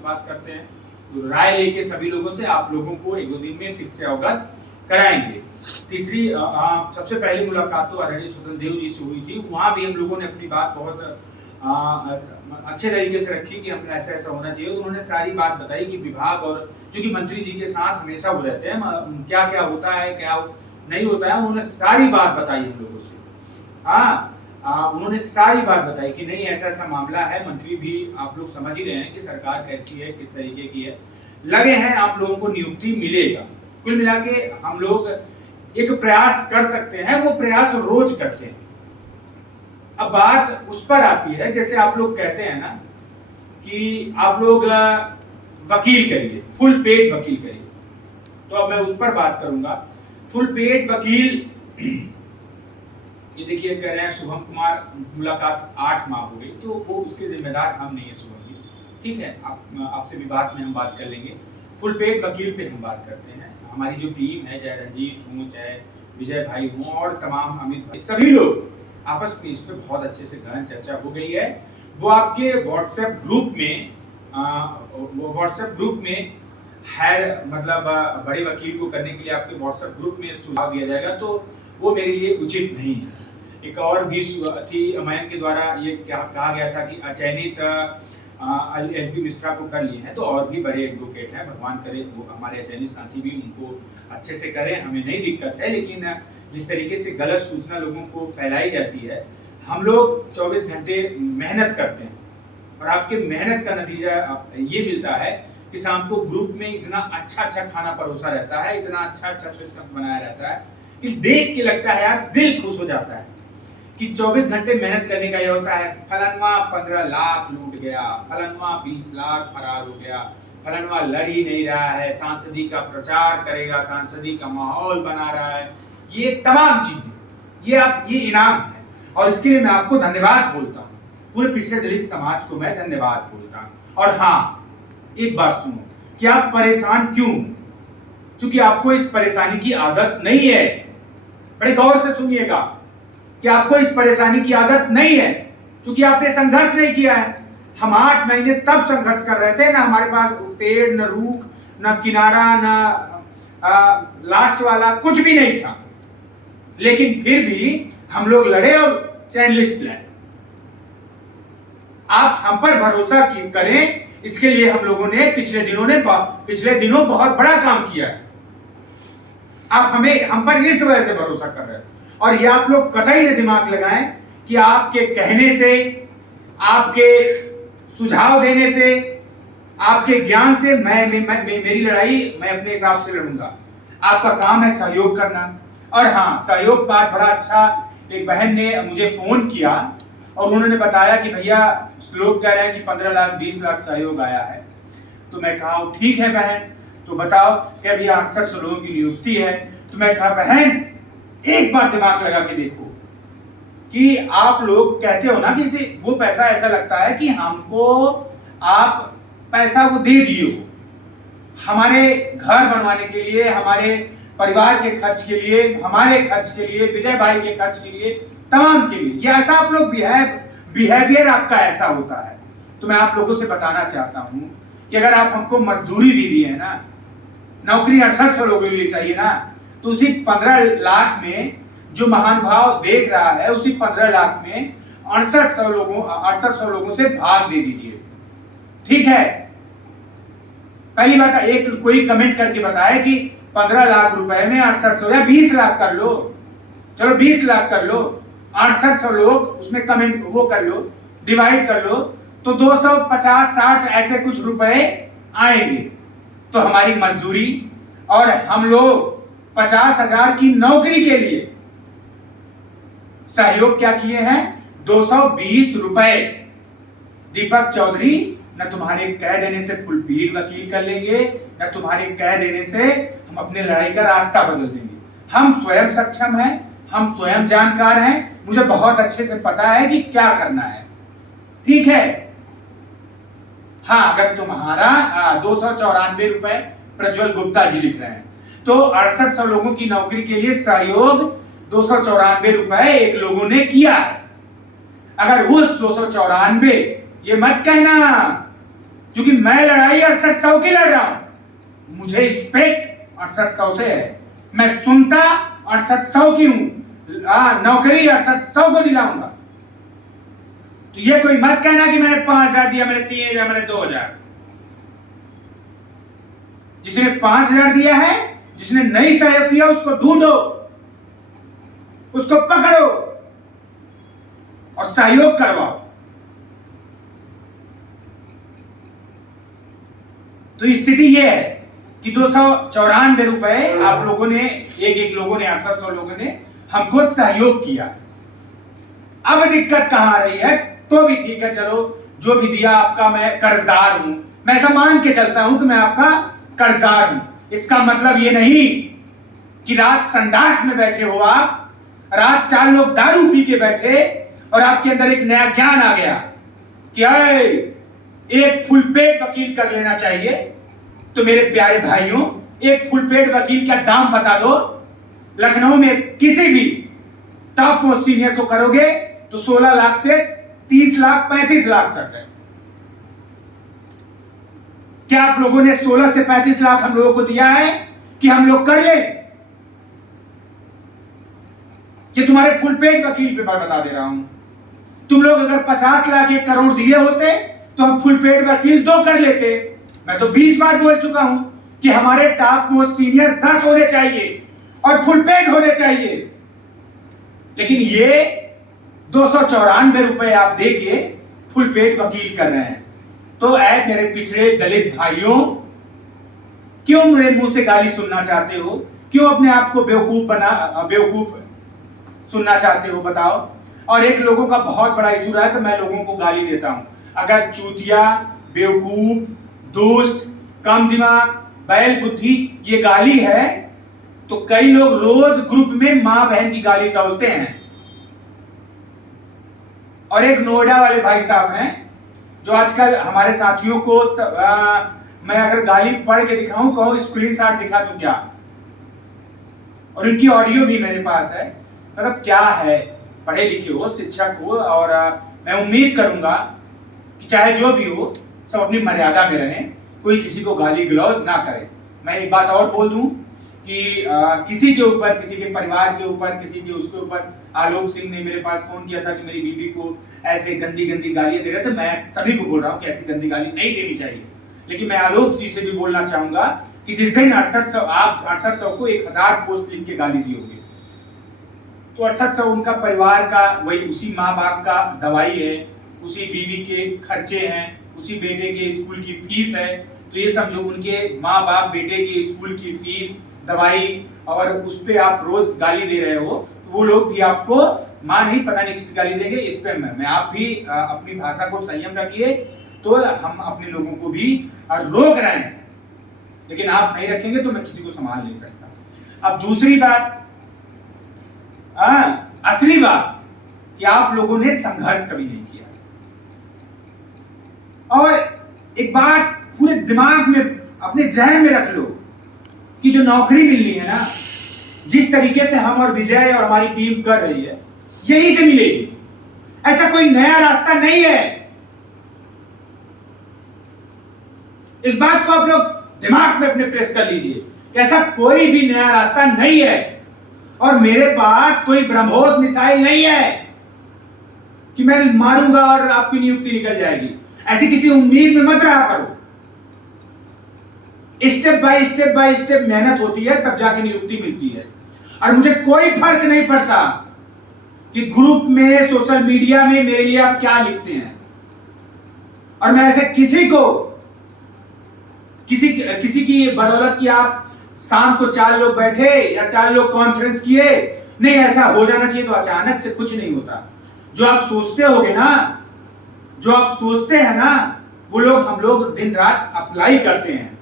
बात करते हैं तो राय लेके सभी लोगों से आप लोगों को एक दो दिन में फिर से अवगत कराएंगे। तीसरी सबसे पहली मुलाकात तो आदरणीय स्वतंत्र देव जी से हुई थी। वहाँ भी हम लोगों ने अपनी बात बहुत अच्छे तरीके से रखी कि हम ऐसा ऐसा होना चाहिए। तो उन्होंने सारी बात बताई कि विभाग और चूंकि मंत्री जी के साथ हमेशा वो रहते हैं, क्या क्या होता है क्या नहीं होता है, उन्होंने सारी बात बताई हम लोगों से। उन्होंने सारी बात बताई कि नहीं ऐसा ऐसा मामला है। मंत्री भी आप लोग समझ ही रहे हैं कि सरकार कैसी है, किस तरीके की है। लगे हैं आप लोगों को नियुक्ति मिलेगा। कुल मिला के हम लोग एक प्रयास कर सकते हैं, वो प्रयास रोज करते हैं। अब बात उस पर आती है, जैसे आप लोग कहते हैं ना कि आप लोग वकील करिए, फुल पेड वकील करिए, तो अब मैं उस पर बात करूंगा। फुल पेड वकील, ये देखिए कह रहे हैं शुभम कुमार मुलाकात 8 माह हो गई, तो वो उसके जिम्मेदार हम नहीं है शुभम जी, ठीक है। आपसे भी बात में हम बात कर लेंगे। फुल पेड वकील पे हम बात करते हैं। हमारी जो टीम है, चाहे रंजीत हों, चाहे विजय भाई हों और तमाम अमित भाई, सभी लोग आपस में इस पर बहुत अच्छे से गहन चर्चा हो गई है। वो आपके व्हाट्सएप ग्रुप में है, मतलब बड़े वकील को करने के लिए आपके व्हाट्सएप ग्रुप में सुझाव दिया जाएगा, तो वो मेरे लिए उचित नहीं है। एक और भी थी, मयंक के द्वारा ये कहा गया था कि अचयनित एलपी मिश्रा को कर लिए हैं, तो और भी बड़े एडवोकेट हैं, भगवान करे वो हमारे अचयनित साथी भी उनको अच्छे से करें, हमें नहीं दिक्कत है। लेकिन जिस तरीके से गलत सूचना लोगों को फैलाई जाती है, हम लोग 24 घंटे मेहनत करते हैं और आपके मेहनत का नतीजा ये मिलता है कि शाम को ग्रुप में इतना अच्छा अच्छा खाना परोसा रहता है, इतना अच्छा अच्छा सिस्टम बनाया रहता है कि देख के लगता है यार, दिल खुश हो जाता है कि 24 घंटे मेहनत करने का ये होता है। फलनवा 15 लाख लूट गया, फलनवा 20 लाख फरार हो गया, फलनवा लड़ ही नहीं रहा है, सांसदी का प्रचार करेगा, सांसदी का माहौल बना रहा है। ये तमाम चीजें ये इनाम है और इसके लिए मैं आपको धन्यवाद बोलता हूँ। पूरे पिछड़े दलित समाज को मैं धन्यवाद बोलता हूँ। और हाँ, एक बात सुनो कि आप परेशान क्यों? क्योंकि आपको इस परेशानी की आदत नहीं है। बड़े गौर से सुनिएगा कि आपको इस परेशानी की आदत नहीं है, क्योंकि आपने संघर्ष नहीं किया है। हम 8 महीने तब संघर्ष कर रहे थे, ना हमारे पास पेड़, न रूख, न किनारा, न लास्ट वाला, कुछ भी नहीं था। लेकिन फिर भी हम लोग लड़े और चैन लिस्ट लाए। आप हम पर भरोसा करें, इसके लिए हम लोगों ने पिछले दिनों बहुत बड़ा काम किया है। आप हम पर इस वजह से भरोसा कर रहे हैं। और ये आप लोग कतई न दिमाग लगाएं कि आपके कहने से, आपके सुझाव देने से, आपके ज्ञान से मेरी लड़ाई मैं अपने हिसाब से लड़ूंगा। आपका काम है सहयोग करना। और हाँ, सहयोग बात बड़ा अच्छा, एक बहन ने मुझे फोन किया और उन्होंने बताया कि भैया लोग कह रहे हैं कि 15 लाख 20 लाख सहयोग आया है। तो मैं कहा ठीक है बहन, तो बताओ क्या भैया 68 लोगों की नियुक्ति है। तो मैं कहा बहन, एक बार दिमाग लगा के देखो कि आप लोग कहते हो ना कि वो पैसा ऐसा लगता है कि हमको आप पैसा वो दे दिए हो हमारे घर बनवाने के लिए, हमारे परिवार के खर्च के लिए, हमारे खर्च के लिए, विजय भाई के खर्च के लिए, तमाम के लिए। ये ऐसा आप लोग बिहेवियर आपका ऐसा होता है। तो मैं आप लोगों से बताना चाहता हूं कि अगर आप हमको मजदूरी भी दी है ना, नौकरी 6800 लोगों के लिए चाहिए ना, तो उसी 15 लाख में जो महानुभाव देख रहा है, उसी 15 लाख में 6800 लोगों से भाग दे दीजिए, ठीक है। पहली बात, एक कोई कमेंट करके बताए कि 15 लाख रुपए में 6800 या 20 लाख कर लो, चलो 20 लाख कर लो, 6800 लोग उसमें कमेंट वो कर लो, डिवाइड कर लो, तो 250-60 ऐसे कुछ रुपए आएंगे। तो हमारी मजदूरी और हम लोग 50,000 की नौकरी के लिए सहयोग क्या किए हैं? 220 रुपए। दीपक चौधरी, न तुम्हारे कह देने से फुल पेड वकील कर लेंगे, न तुम्हारे कह देने से हम अपने लड़ाई का रास्ता बदल देंगे। हम स्वयं सक्षम हैं, हम स्वयं जानकार हैं, मुझे बहुत अच्छे से पता है कि क्या करना है, ठीक है। हाँ, अगर तुम्हारा 294 रुपए प्रज्वल गुप्ता जी लिख रहे हैं, तो 6800 लोगों की नौकरी के लिए सहयोग 294 रुपए एक लोगों ने किया है। अगर उस 294, ये मत कहना क्योंकि मैं लड़ाई 6800 की लड़ रहा हूं, मुझे रिस्पेक्ट 6800 से है, मैं सुनता 6800 की हूं, नौकरी 6800 को दिलाऊंगा। तो ये कोई मत कहना कि मैंने 5000 दिया, मैंने 3000, मैंने 2000। जिसने 5000 दिया है, जिसने नहीं सहयोग किया, उसको ढूंढो, उसको पकड़ो और सहयोग करवाओ। तो स्थिति यह है कि 294 रुपए आप लोगों ने, एक लोगों ने, 6800 लोगों ने हमको सहयोग किया। अब दिक्कत कहां आ रही है? तो भी ठीक है, चलो जो भी दिया आपका मैं कर्जदार हूं, मैं ऐसा मान के चलता हूं कि मैं आपका कर्जदार हूं। इसका मतलब ये नहीं कि रात संडास में बैठे हो आप, रात 4 लोग दारू पी के बैठे और आपके अंदर एक नया ज्ञान आ गया कि एक फुल पेट वकील कर लेना चाहिए। तो मेरे प्यारे भाइयों, एक फुल पेट वकील का दाम बता दो। लखनऊ में किसी भी टॉप मोस्ट सीनियर को करोगे तो 16 लाख से 30 लाख 35 लाख तक है। क्या आप लोगों ने 16 से 35 लाख हम लोगों को दिया है कि हम लोग कर ले? ये तुम्हारे फुल पेड वकील पे बता दे रहा हूं। तुम लोग अगर 50 लाख 1 करोड़ दिए होते तो हम फुल पेड वकील 2 कर लेते। मैं तो 20 बार बोल चुका हूं कि हमारे टॉप मोस्ट सीनियर 10 होने चाहिए और फुल पेड होने चाहिए। लेकिन ये 294 रुपए आप देके फुल पेड वकील कर रहे हैं। तो ऐ मेरे पिछड़े दलित भाइयों, क्यों मेरे मुंह से गाली सुनना चाहते हो? क्यों अपने आप को बेवकूफ सुनना चाहते हो? बताओ। और एक लोगों का बहुत बड़ा इशू रहा है तो मैं लोगों को गाली देता हूं। अगर चूतिया, बेवकूफ, दोस्त, कम दिमाग, बैल बुद्धि ये गाली है तो कई लोग रोज ग्रुप में मां बहन की गाली तोलते हैं। और एक नोएडा वाले भाई साहब हैं जो आजकल हमारे साथियों को मैं अगर गाली पढ़ के दिखाऊं, कहो स्क्रीनशॉट दिखा दूं क्या? और इनकी ऑडियो भी मेरे पास है। मतलब क्या है, पढ़े लिखे हो, शिक्षक हो, और मैं उम्मीद करूंगा कि चाहे जो भी हो सब अपनी मर्यादा में रहें, कोई किसी को गाली गलौज ना करे। मैं एक बात और बोल दूं कि किसी के ऊपर, किसी के परिवार के ऊपर, किसी के उसके ऊपर, आलोक सिंह ने मेरे पास फोन किया था कि मेरी बीबी को ऐसे गंदी गंदी गालियां दे रहे थे। मैं सभी को बोल रहा हूं कि ऐसी गंदी गाली नहीं देनी चाहिए। लेकिन मैं आलोक जी से भी बोलना चाहूंगा कि जिस दिन 6800 को 1000 पोस्ट लिख के गाली दी होगी, तो 6800 उनका परिवार का, वही उसी माँ बाप का दवाई है, उसी बीवी के खर्चे हैं, उसी बेटे के स्कूल की फीस है। तो ये समझो उनके माँ बाप बेटे के स्कूल की फीस, दवाई, और उस पे आप रोज गाली दे रहे हो। वो लोग भी आपको मां नहीं, पता नहीं किसी गाली देंगे। इस पे मैं आप भी अपनी भाषा को संयम रखिए। तो हम अपने लोगों को भी रोक रहे हैं, लेकिन आप नहीं रखेंगे तो मैं किसी को संभाल नहीं सकता। अब दूसरी बात, असली बात कि आप लोगों ने संघर्ष कभी नहीं किया। और एक बात पूरे दिमाग में, अपने जहन में रख लो कि जो नौकरी मिलनी है ना, जिस तरीके से हम और विजय और हमारी टीम कर रही है, यही से मिलेगी। ऐसा कोई नया रास्ता नहीं है। इस बात को आप लोग दिमाग में अपने प्रेस कर लीजिए कि ऐसा कोई भी नया रास्ता नहीं है। और मेरे पास कोई ब्रह्मोस मिसाइल नहीं है कि मैं मारूंगा और आपकी नियुक्ति निकल जाएगी। ऐसी किसी उम्मीद में मत रहा करो। स्टेप बाय स्टेप मेहनत होती है, तब जाके नियुक्ति मिलती है। और मुझे कोई फर्क नहीं पड़ता कि ग्रुप में, सोशल मीडिया में मेरे लिए आप क्या लिखते हैं। और मैं ऐसे किसी को, किसी की बदौलत कि आप शाम को 4 लोग बैठे या 4 लोग कॉन्फ्रेंस किए, नहीं, ऐसा हो जाना चाहिए तो अचानक से कुछ नहीं होता। जो आप सोचते होगे ना, जो आप सोचते हैं ना, वो लोग हम लोग दिन रात अप्लाई करते हैं।